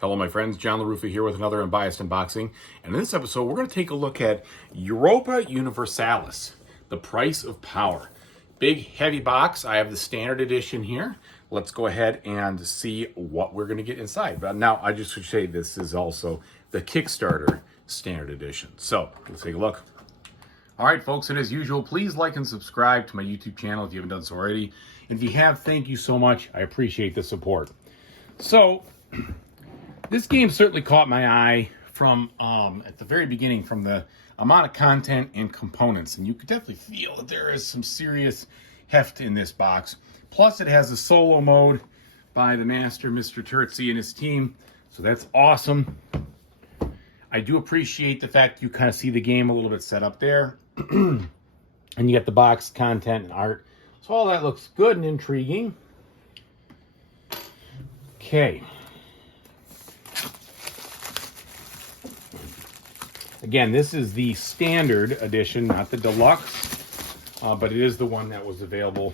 Hello, my friends. John LaRuffa here with another Unbiased unboxing. And in this episode, we're going to take a look at Europa Universalis, the price of power. Big, heavy box. I have the standard edition here. Let's go ahead and see what we're going to get inside. But now, I just should say this is also the Kickstarter standard edition. So, let's take a look. All right, folks, and as usual, please like and subscribe to my YouTube channel if you haven't done so already. And if you have, thank you so much. I appreciate the support. So, this game certainly caught my eye from at the very beginning, from the amount of content and components, and you could definitely feel that there is some serious heft in this box. Plus, it has a solo mode by the master, Mr. Terzi, and his team, so that's awesome. I do appreciate the fact you kind of see the game a little bit set up there, and you get the box content and art, so all that looks good and intriguing. Okay. Again, this is the standard edition, not the deluxe, but it is the one that was available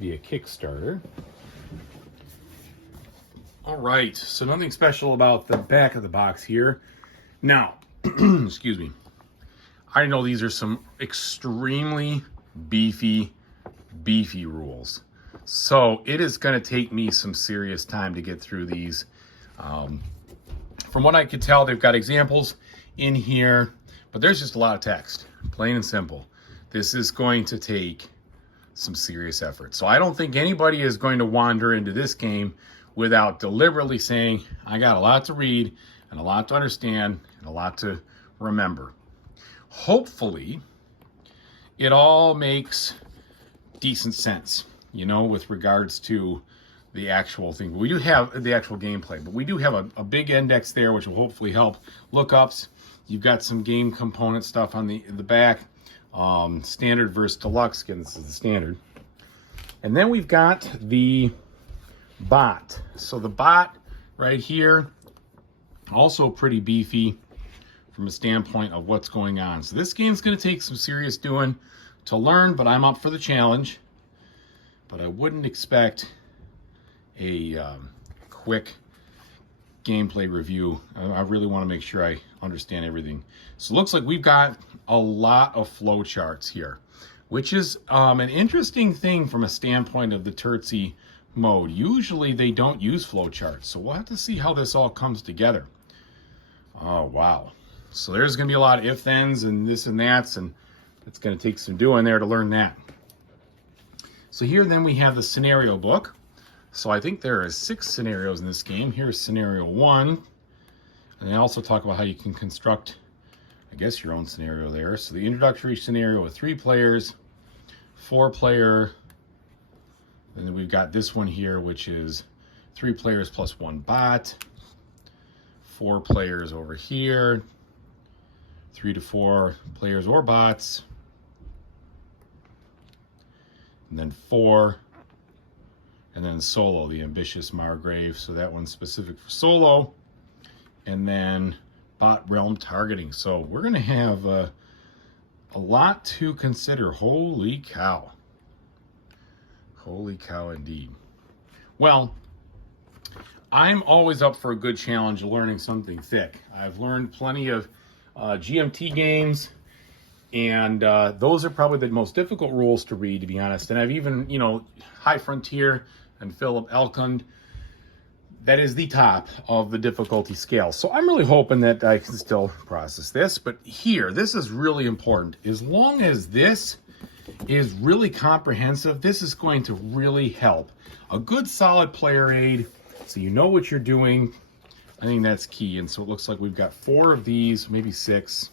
via Kickstarter. All right, so nothing special about the back of the box here. Now, excuse me, I know these are some extremely beefy rules. So it is going to take me some serious time to get through these. From what I could tell, they've got examples in here, but there's just a lot of text, plain and simple. This is going to take some serious effort. So I don't think anybody is going to wander into this game without deliberately saying, I got a lot to read and a lot to understand and a lot to remember. Hopefully, it all makes decent sense, you know, with regards to the actual thing. We do have the actual gameplay, but we do have a big index there, which will hopefully help lookups. You've got some game component stuff on the back, standard versus deluxe. Again, this is the standard. And then we've got the bot. So the bot right here, also pretty beefy from a standpoint of what's going on. So this game's going to take some serious doing to learn, but I'm up for the challenge. But I wouldn't expect a quick gameplay review. I really want to make sure I understand everything. So it looks like we've got a lot of flow charts here, which is an interesting thing from a standpoint of the Terzi mode. Usually they don't use flow charts, so we'll have to see how this all comes together. Oh, wow. So there's going to be a lot of if-thens and this and that's, and it's going to take some doing there to learn that. So here then we have the scenario book. So I think there are 6 scenarios in this game. Here's scenario 1. And they also talk about how you can construct, I guess, your own scenario there. So the introductory scenario with 3 players, 4-player. And then we've got this one here, which is 3 players plus 1 bot. 4 players over here. 3 to 4 players or bots. And then 4. And then solo, the ambitious Margrave. So that one's specific for solo. And then bot realm targeting. So we're going to have a lot to consider. Holy cow. Holy cow indeed. Well, I'm always up for a good challenge of learning something thick. I've learned plenty of GMT games. And those are probably the most difficult rules to read, to be honest. And I've even, you know, High Frontier and Philip Elkund, that is the top of the difficulty scale. So I'm really hoping that I can still process this. But here, this is really important. As long as this is really comprehensive, this is going to really help. A good solid player aid, so you know what you're doing. I think that's key. And so it looks like we've got 4 of these, maybe 6.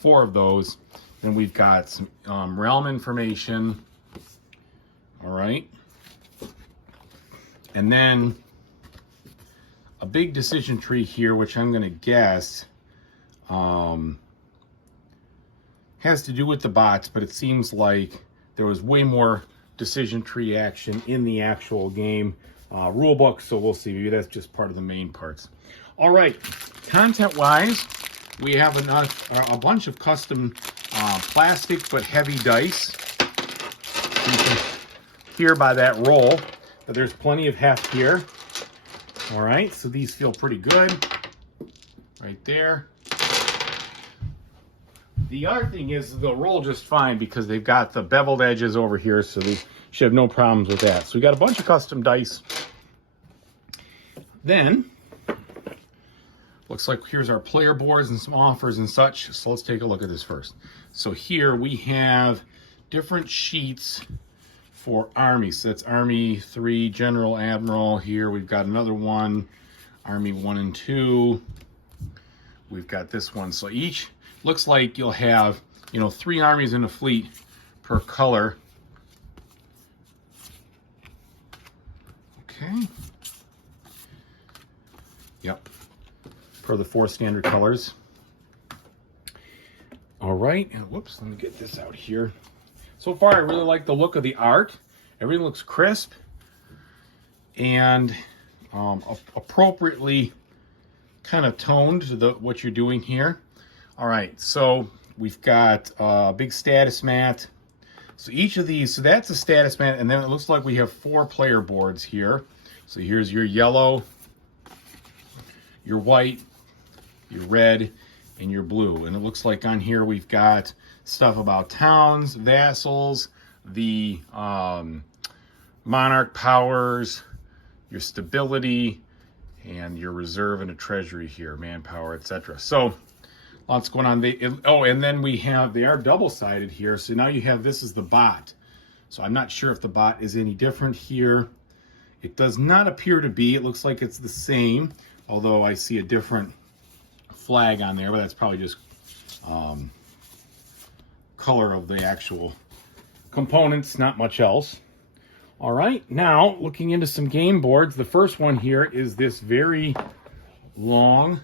4 of those. Then we've got some realm information. All right. And then a big decision tree here, which I'm going to guess has to do with the bots, but it seems like there was way more decision tree action in the actual game rule book. So we'll see. Maybe that's just part of the main parts. All right. Content-wise, we have a bunch of custom plastic but heavy dice. You can hear by that roll that there's plenty of heft here. All right, so these feel pretty good right there. The other thing is they'll roll just fine because they've got the beveled edges over here, so they should have no problems with that. So we got a bunch of custom dice. Then, looks like here's our player boards and some offers and such. So let's take a look at this first. So here we have different sheets for Army. So that's Army 3, General, Admiral. Here we've got another one, Army 1 and 2. We've got this one. So each looks like you'll have, 3 armies in a fleet per color. Okay. Yep. Per the 4 standard colors. All right. And whoops, let me get this out here. So far, I really like the look of the art. Everything looks crisp and appropriately kind of toned to what you're doing here. All right, so we've got a big status mat. So each of these, so that's a status mat, and then it looks like we have 4 player boards here. So here's your yellow, your white, your red, and your blue. And it looks like on here we've got stuff about towns, vassals, the monarch powers, your stability, and your reserve and a treasury here, manpower, etc. So lots going on. And then they are double-sided here. So now you have, this is the bot. So I'm not sure if the bot is any different here. It does not appear to be. It looks like it's the same, although I see a different flag on there, but that's probably just color of the actual components, not much else. All right, now looking into some game boards. The first one here is this very long,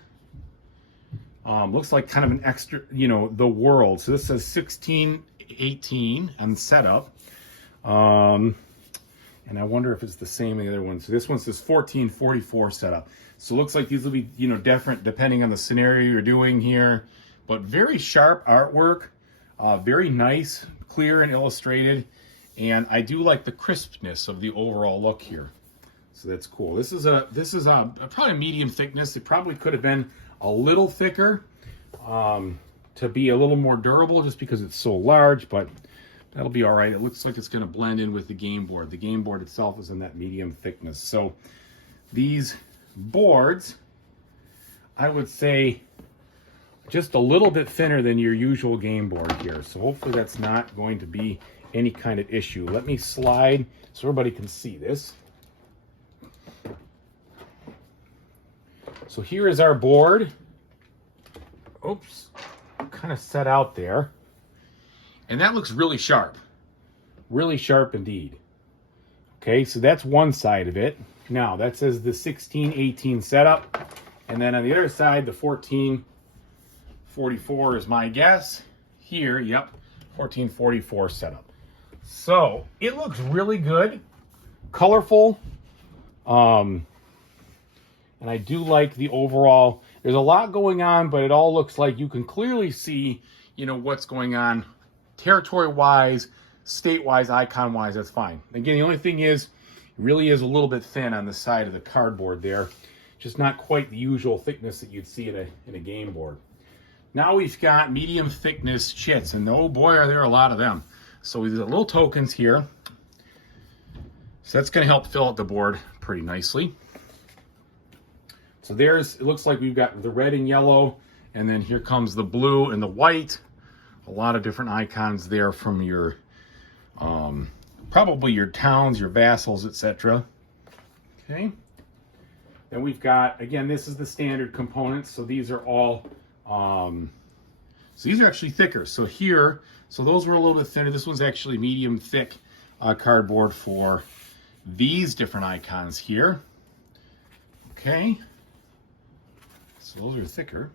looks like kind of an extra, the world. So this says 1618 on setup. And I wonder if it's the same in the other one. So this one says 1444 setup. So it looks like these will be, different depending on the scenario you're doing here. But very sharp artwork, very nice, clear and illustrated. And I do like the crispness of the overall look here. So that's cool. This is probably a medium thickness. It probably could have been a little thicker to be a little more durable just because it's so large, but that'll be all right. It looks like it's going to blend in with the game board. The game board itself is in that medium thickness. So these boards, I would say just a little bit thinner than your usual game board here. So hopefully that's not going to be any kind of issue. Let me slide so everybody can see this. So here is our board. Oops, kind of set out there. And that looks really sharp indeed. Okay, so that's one side of it. Now that says the 1618 setup. And then on the other side, the 1444 is my guess. Here, yep, 1444 setup. So it looks really good, colorful, and I do like the overall. There's a lot going on, but it all looks like you can clearly see, what's going on territory-wise, state-wise, icon-wise. That's fine. Again, the only thing is, it really is a little bit thin on the side of the cardboard there. Just not quite the usual thickness that you'd see in a game board. Now we've got medium thickness chits, and oh boy, are there a lot of them. So we have little tokens here. So that's going to help fill out the board pretty nicely. So it looks like we've got the red and yellow, and then here comes the blue and the white. A lot of different icons there from your, probably your towns, your vassals, etc. Okay. Then we've got, again, this is the standard components. So these are all, so these are actually thicker. So here, so those were a little bit thinner. This one's actually medium thick cardboard for these different icons here. Okay. So those are thicker.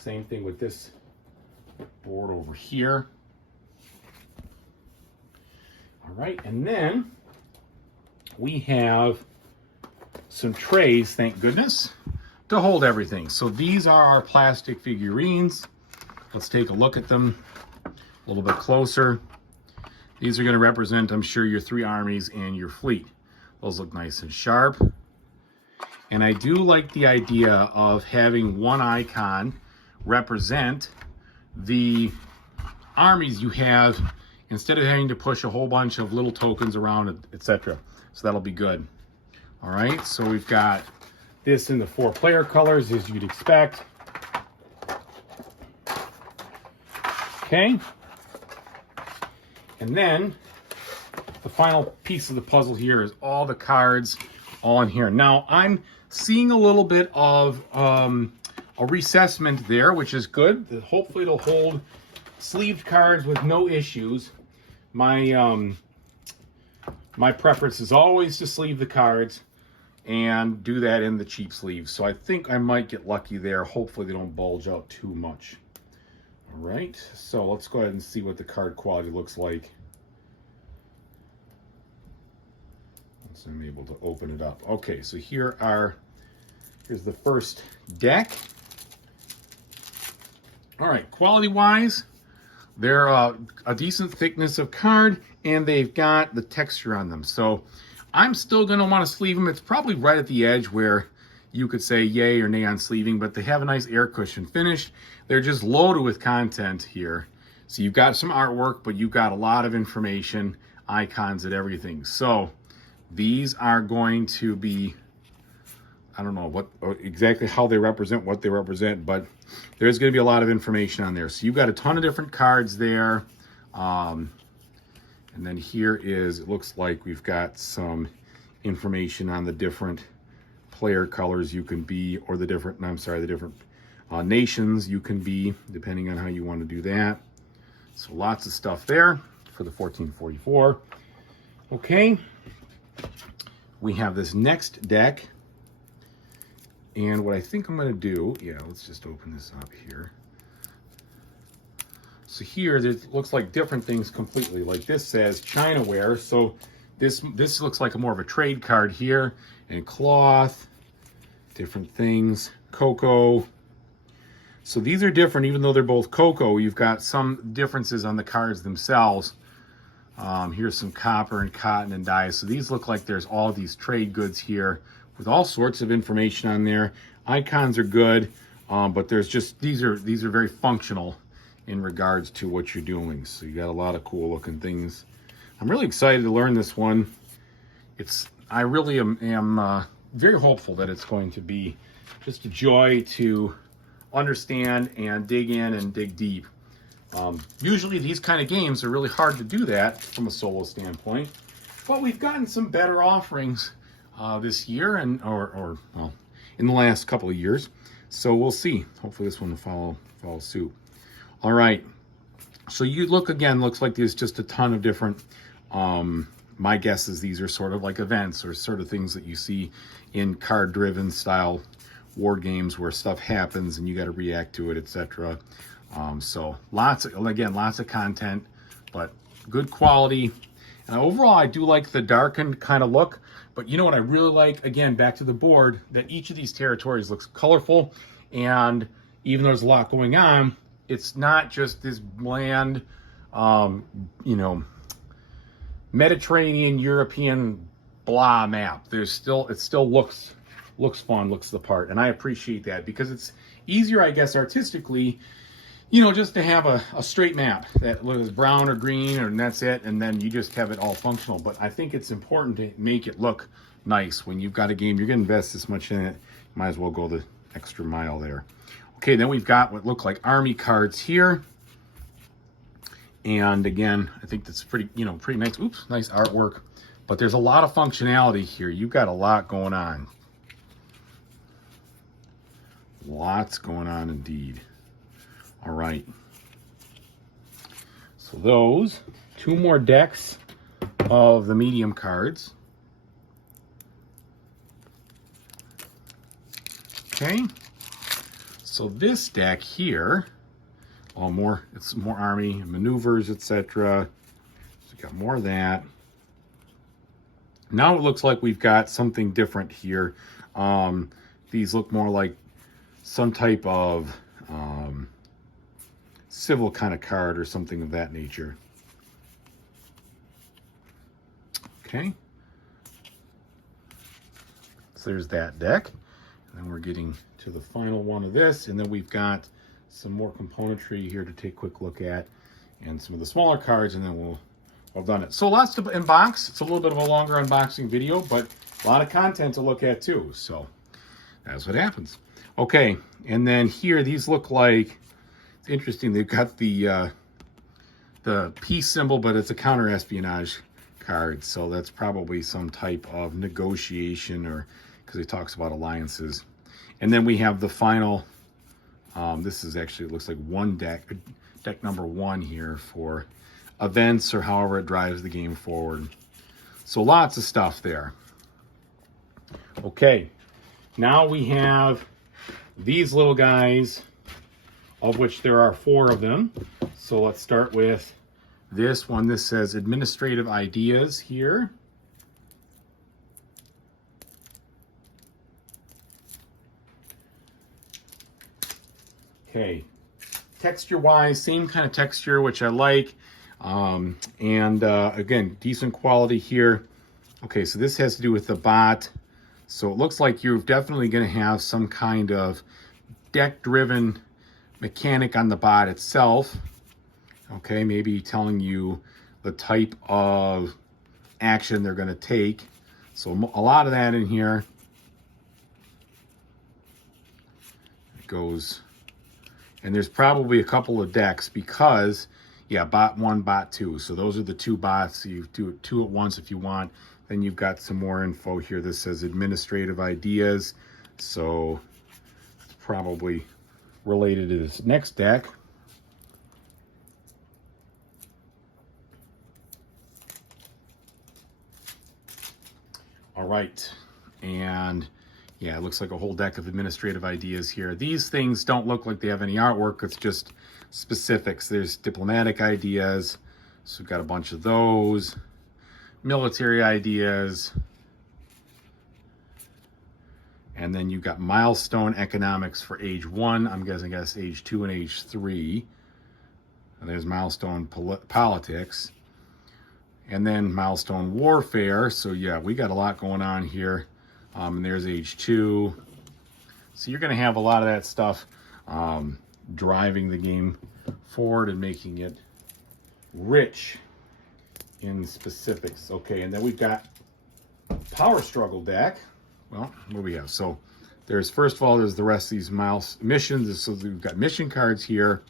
Same thing with this board over here. All right, and then we have some trays, thank goodness, to hold everything. So these are our plastic figurines. Let's take a look at them a little bit closer. These are going to represent, I'm sure, your 3 armies and your fleet. Those look nice and sharp. And I do like the idea of having one icon represent the armies you have instead of having to push a whole bunch of little tokens around, etc. So that'll be good. All right, so we've got this in the 4-player colors as you'd expect. Okay. And then the final piece of the puzzle here is all the cards all in here. Now I'm seeing a little bit of a recessment there, which is good. Hopefully it'll hold sleeved cards with no issues. My preference is always to sleeve the cards and do that in the cheap sleeves. So I think I might get lucky there. Hopefully they don't bulge out too much. All right, so let's go ahead and see what the card quality looks like. Once I'm able to open it up. Okay, so here's the first deck. All right, quality-wise, they're a decent thickness of card, and they've got the texture on them. So I'm still going to want to sleeve them. It's probably right at the edge where you could say yay or nay on sleeving, but they have a nice air cushion finish. They're just loaded with content here. So you've got some artwork, but you've got a lot of information, icons and everything. So these are going to be, I don't know what exactly how they represent what they represent, but there's going to be a lot of information on there. So you've got a ton of different cards there. And then here is, it looks like we've got some information on the different player colors you can be, or the different nations you can be, depending on how you want to do that. So lots of stuff there for the 1444. Okay, we have this next deck, and what I think I'm going to do, let's just open this up here. So here, it looks like different things completely. Like this says Chinaware, so this looks like more of a trade card here, and cloth, different things, cocoa. So these are different, even though they're both cocoa. You've got some differences on the cards themselves. Here's some copper and cotton and dyes. So these look like there's all these trade goods here with all sorts of information on there. Icons are good, but there's just these are very functional in regards to what you're doing. So you got a lot of cool looking things. I'm really excited to learn this one. I really am very hopeful that it's going to be just a joy to understand and dig in and dig deep. Usually these kind of games are really hard to do that from a solo standpoint, but we've gotten some better offerings this year or in the last couple of years. So we'll see. Hopefully this one will follow suit. All right. So you looks like there's just a ton of different, my guess is these are sort of like events or sort of things that you see in card-driven style war games where stuff happens and you got to react to it, etc. So lots of content, but good quality. And overall, I do like the darkened kind of look. But you know what I really like? Again, back to the board, that each of these territories looks colorful. And even though there's a lot going on, it's not just this bland, Mediterranean, European blah map. It still looks fun, looks the part. And I appreciate that because it's easier, I guess, artistically, just to have a straight map that looks brown or green and that's it. And then you just have it all functional. But I think it's important to make it look nice. When you've got a game, you're going to invest this much in it. Might as well go the extra mile there. Okay, then we've got what look like army cards here. And again, I think that's pretty nice. Oops, nice artwork. But there's a lot of functionality here. You've got a lot going on. Lots going on indeed. All right. So those, 2 more decks of the medium cards. Okay. So this deck here, it's more army maneuvers, etc. So we got more of that. Now it looks like we've got something different here. These look more like some type of civil kind of card or something of that nature. Okay. So there's that deck. And then we're getting to the final one of this. And then we've got some more componentry here to take a quick look at and some of the smaller cards, and then we'll have done it. So lots to unbox. It's a little bit of a longer unboxing video, but a lot of content to look at too. So that's what happens. Okay, and then here, these look like, it's interesting, they've got the peace symbol, but it's a counter-espionage card. So that's probably some type of negotiation, or because it talks about alliances. And then we have the final, this is actually, it looks like one deck number 1 here for events or however it drives the game forward. So lots of stuff there. Okay, now we have these little guys, of which there are 4 of them. So let's start with this one. This says administrative ideas here. Okay, texture-wise, same kind of texture, which I like. Again, decent quality here. Okay, so this has to do with the bot. So it looks like you're definitely going to have some kind of deck-driven mechanic on the bot itself. Okay, maybe telling you the type of action they're going to take. So a lot of that in here. It goes, and there's probably a couple of decks because, yeah, bot 1, bot 2. So those are the 2 bots. So you do it 2 at once if you want. Then you've got some more info here. This says administrative ideas. So it's probably related to this next deck. All right. And yeah, it looks like a whole deck of administrative ideas here. These things don't look like they have any artwork. It's just specifics. There's diplomatic ideas. So we've got a bunch of those. Military ideas. And then you've got milestone economics for age 1. I'm guessing age 2 and age 3. And there's milestone politics. And then milestone warfare. So yeah, we got a lot going on here. And there's age 2. So you're going to have a lot of that stuff driving the game forward and making it rich in specifics. Okay, and then we've got power struggle deck. Well, what do we have? So there's, first of all, there's the rest of these missions. So we've got mission cards here,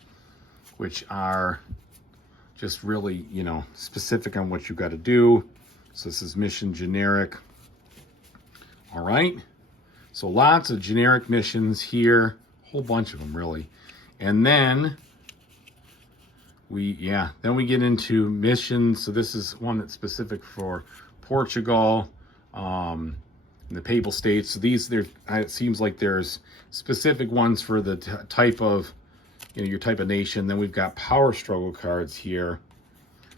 which are just really, you know, specific on what you got to do. So this is mission generic. All right. So lots of generic missions here, a whole bunch of them really. And then we get into missions. So this is one that's specific for Portugal, and the Papal States. So these, it seems like there's specific ones for the type of, you know, your type of nation. Then we've got power struggle cards here.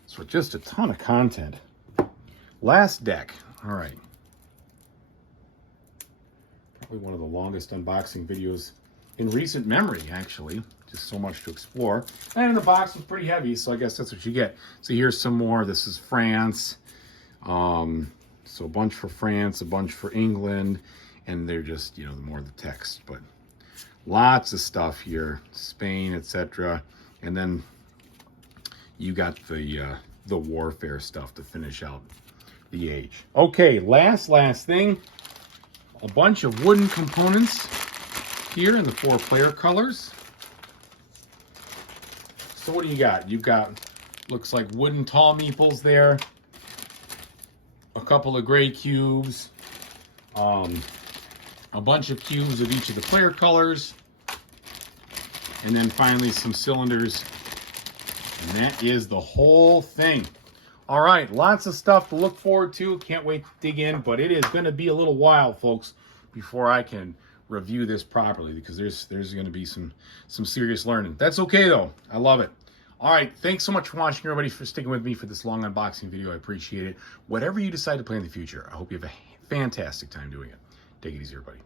So just a ton of content. Last deck. All right. Probably one of the longest unboxing videos in recent memory, actually. Just so much to explore. And the box was pretty heavy, so I guess that's what you get. So here's some more. This is France. So a bunch for France, a bunch for England, and they're just, you know, more of the text. But lots of stuff here. Spain, etc. And then you got the warfare stuff to finish out the age. Okay, last thing. A bunch of wooden components here in the 4 player colors. So what do you got? You've got, looks like wooden tall meeples there. A couple of gray cubes. A bunch of cubes of each of the player colors. And then finally some cylinders. And that is the whole thing. All right, lots of stuff to look forward to. Can't wait to dig in, but it is going to be a little while, folks, before I can review this properly, because there's going to be some serious learning. That's okay though. I love it. All right, thanks so much for watching, everybody, for sticking with me for this long unboxing video. I appreciate it. Whatever you decide to play in the future, I hope you have a fantastic time doing it. Take it easy, everybody.